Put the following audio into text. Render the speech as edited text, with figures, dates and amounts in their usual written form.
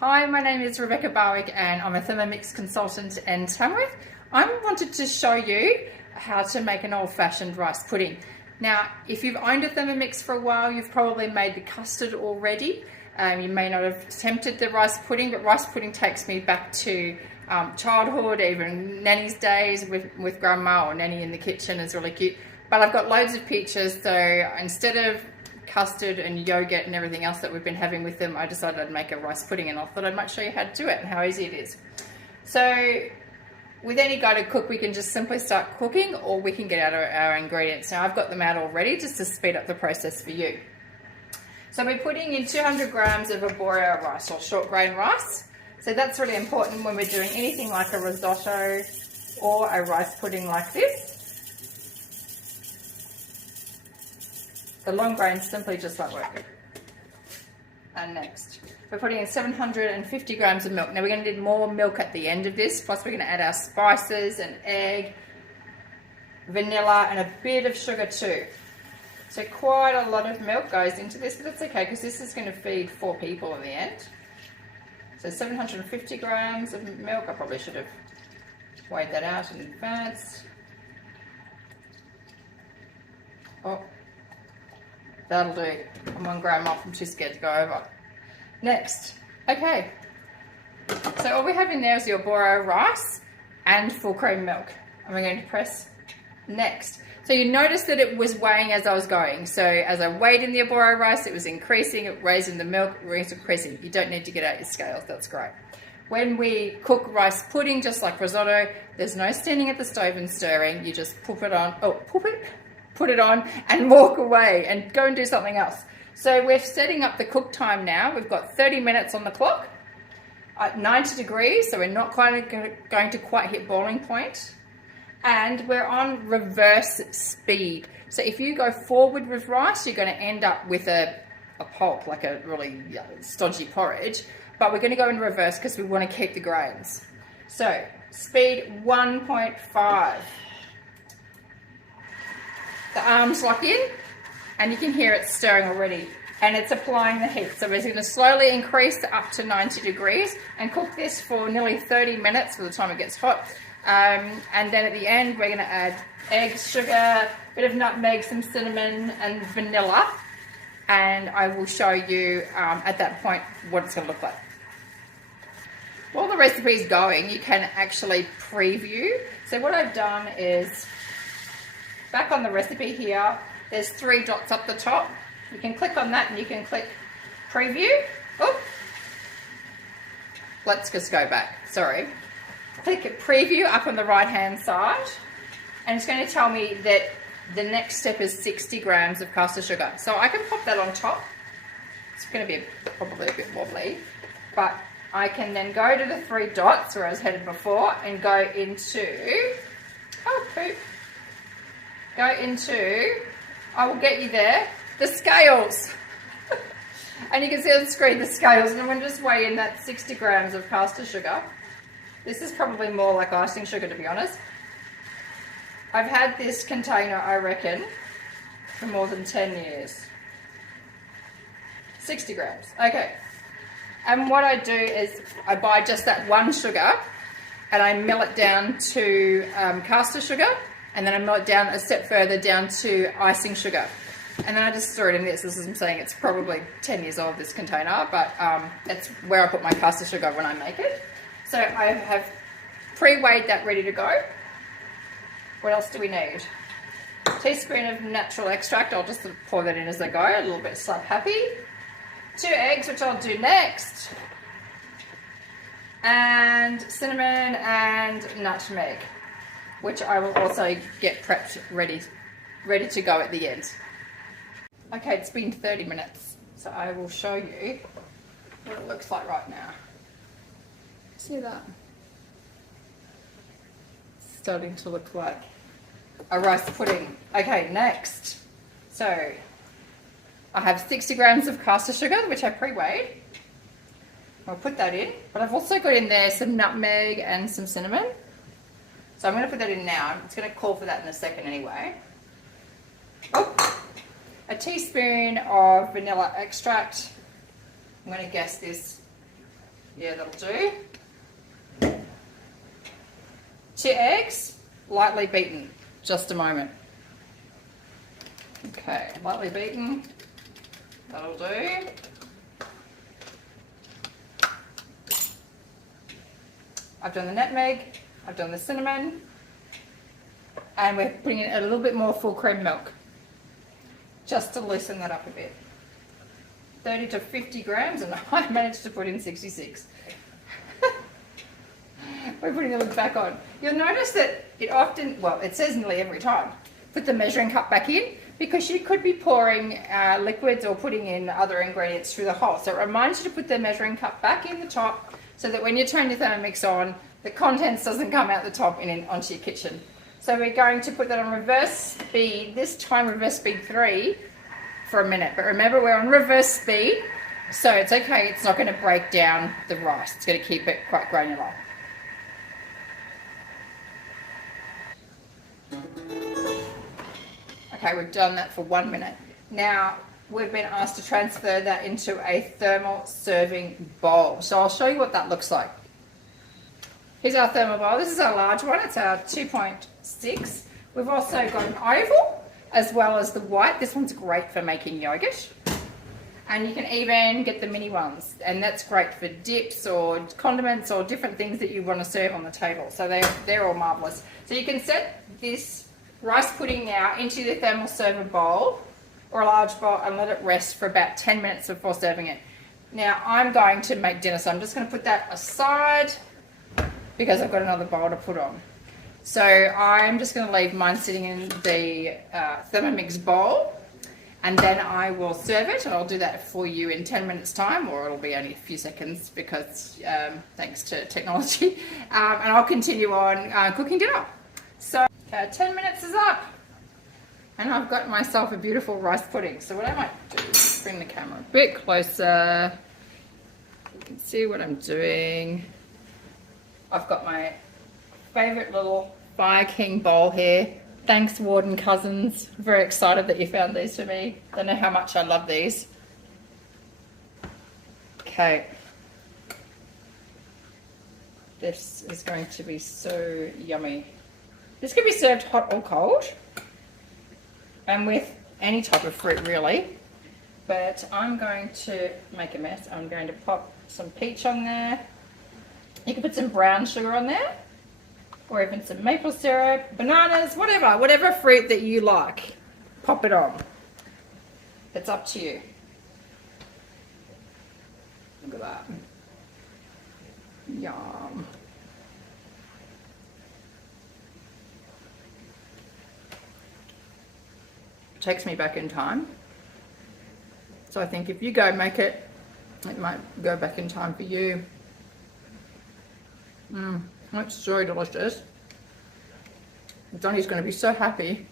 Hi, my name is Rebecca Barwick and I'm a Thermomix consultant in Tamworth. I wanted to show you how to make an old-fashioned rice pudding. Now, if you've owned a Thermomix for a while, you've probably made the custard already. You may not have attempted the rice pudding, but rice pudding takes me back to childhood, even Nanny's days with Grandma or Nanny in the kitchen is really cute. But I've got loads of pictures, so instead of custard and yogurt and everything else that we've been having with them, I decided I'd make a rice pudding, and I thought I might show you how to do it and how easy it is. So with any guided cook, we can just simply start cooking, or we can get out our ingredients. Now I've got them out already just to speed up the process for you. So we're putting in 200 grams of arborio rice, or short grain rice. So that's really important when we're doing anything like a risotto or a rice pudding like this. The long grains simply just won't work. And next, we're putting in 750 grams of milk. Now we're going to need more milk at the end of this, plus we're going to add our spices and egg, vanilla, and a bit of sugar too. So quite a lot of milk goes into this, but that's okay because this is going to feed 4 people in the end. So 750 grams of milk. I probably should have weighed that out in advance. Oh. That'll do. I'm 1 gram off, I'm too scared to go over. Next, okay. So all we have in there is the arborio rice and full cream milk. And we're going to press next. So you notice that it was weighing as I was going. So as I weighed in the arborio rice, it was increasing, it raised in the milk, it was increasing. You don't need to get out your scales, that's great. When we cook rice pudding, just like risotto, there's no standing at the stove and stirring. You just put it on and walk away and go and do something else. So we're setting up the cook time now. We've got 30 minutes on the clock at 90 degrees, so we're not quite going to quite hit boiling point. And we're on reverse speed. So if you go forward with rice, you're going to end up with a pulp, like a really stodgy porridge. But we're going to go in reverse because we want to keep the grains. So speed 1.5. The arms lock in, and you can hear it stirring already, and it's applying the heat. So we're going to slowly increase up to 90 degrees and cook this for nearly 30 minutes by the time it gets hot. And then at the end, we're going to add eggs, sugar, a bit of nutmeg, some cinnamon, and vanilla. And I will show you at that point what it's going to look like. While the recipe is going, you can actually preview. So what I've done is, back on the recipe here, there's 3 dots up the top. You can click on that and you can click preview. Oh, let's just go back, sorry. Click preview up on the right hand side, and it's going to tell me that the next step is 60 grams of caster sugar. So I can pop that on top. It's going to be probably a bit wobbly, but I can then go to the 3 dots where I was headed before and go into, oh poop. Go into, I will get you there, the scales. And you can see on the screen the scales, and I'm going to just weigh in that 60 grams of caster sugar. This is probably more like icing sugar, to be honest. I've had this container, I reckon, for more than 10 years. 60 grams, okay. And what I do is I buy just that 1 sugar, and I mill it down to caster sugar. And then I mill it down a step further down to icing sugar. And then I just throw it in this. This is, I'm saying it's probably 10 years old, this container, but that's where I put my caster sugar when I make it. So I have pre-weighed that ready to go. What else do we need? A teaspoon of natural extract. I'll just pour that in as I go, a little bit slap happy. 2 eggs, which I'll do next. And cinnamon and nutmeg, which I will also get prepped ready to go at the end. Okay, it's been 30 minutes, so I will show you what it looks like right now. See that? It's starting to look like a rice pudding. Okay, next. So I have 60 grams of caster sugar, which I pre-weighed. I'll put that in, but I've also got in there some nutmeg and some cinnamon. So I'm going to put that in now. It's going to call for that in a second anyway. Oh, a teaspoon of vanilla extract. I'm going to guess this Yeah, that'll do. 2 eggs, lightly beaten. Just a moment. Okay, lightly beaten. That'll do. I've done the nutmeg, I've done the cinnamon, and we're putting in a little bit more full cream milk, just to loosen that up a bit. 30 to 50 grams, and I managed to put in 66. We're putting the lid back on. You'll notice that it often, well, it says nearly every time, put the measuring cup back in, because you could be pouring liquids or putting in other ingredients through the hole. So it reminds you to put the measuring cup back in the top, so that when you turn your Thermomix on, the contents doesn't come out the top and onto your kitchen. So we're going to put that on reverse speed, this time reverse speed 3, for a minute. But remember, we're on reverse speed, so it's okay, it's not going to break down the rice. It's going to keep it quite granular. Okay, we've done that for 1 minute. Now, we've been asked to transfer that into a thermal serving bowl. So I'll show you what that looks like. Here's our thermal bowl. This is our large one. It's our 2.6. We've also got an oval as well as the white. This one's great for making yogurt. And you can even get the mini ones. And that's great for dips or condiments or different things that you want to serve on the table. So they're all marvellous. So you can set this rice pudding now into the thermal server bowl or a large bowl and let it rest for about 10 minutes before serving it. Now I'm going to make dinner, so I'm just going to put that aside because I've got another bowl to put on. So I'm just going to leave mine sitting in the Thermomix bowl, and then I will serve it, and I'll do that for you in 10 minutes time, or it'll be only a few seconds because thanks to technology, and I'll continue on cooking dinner. So 10 minutes is up. And I've got myself a beautiful rice pudding. So what I might do is bring the camera a bit closer. You can see what I'm doing. I've got my favourite little Fire King bowl here. Thanks, Warden Cousins. Very excited that you found these for me. Don't know how much I love these. Okay. This is going to be so yummy. This can be served hot or cold. And with any type of fruit really, but I'm going to make a mess. I'm going to pop some peach on there. You can put some brown sugar on there, or even some maple syrup, bananas, whatever fruit that you like, pop it on. It's up to you. Look at that. Yum. Takes me back in time. So I think if you go make it, it might go back in time for you. It's so delicious. Donnie's going to be so happy.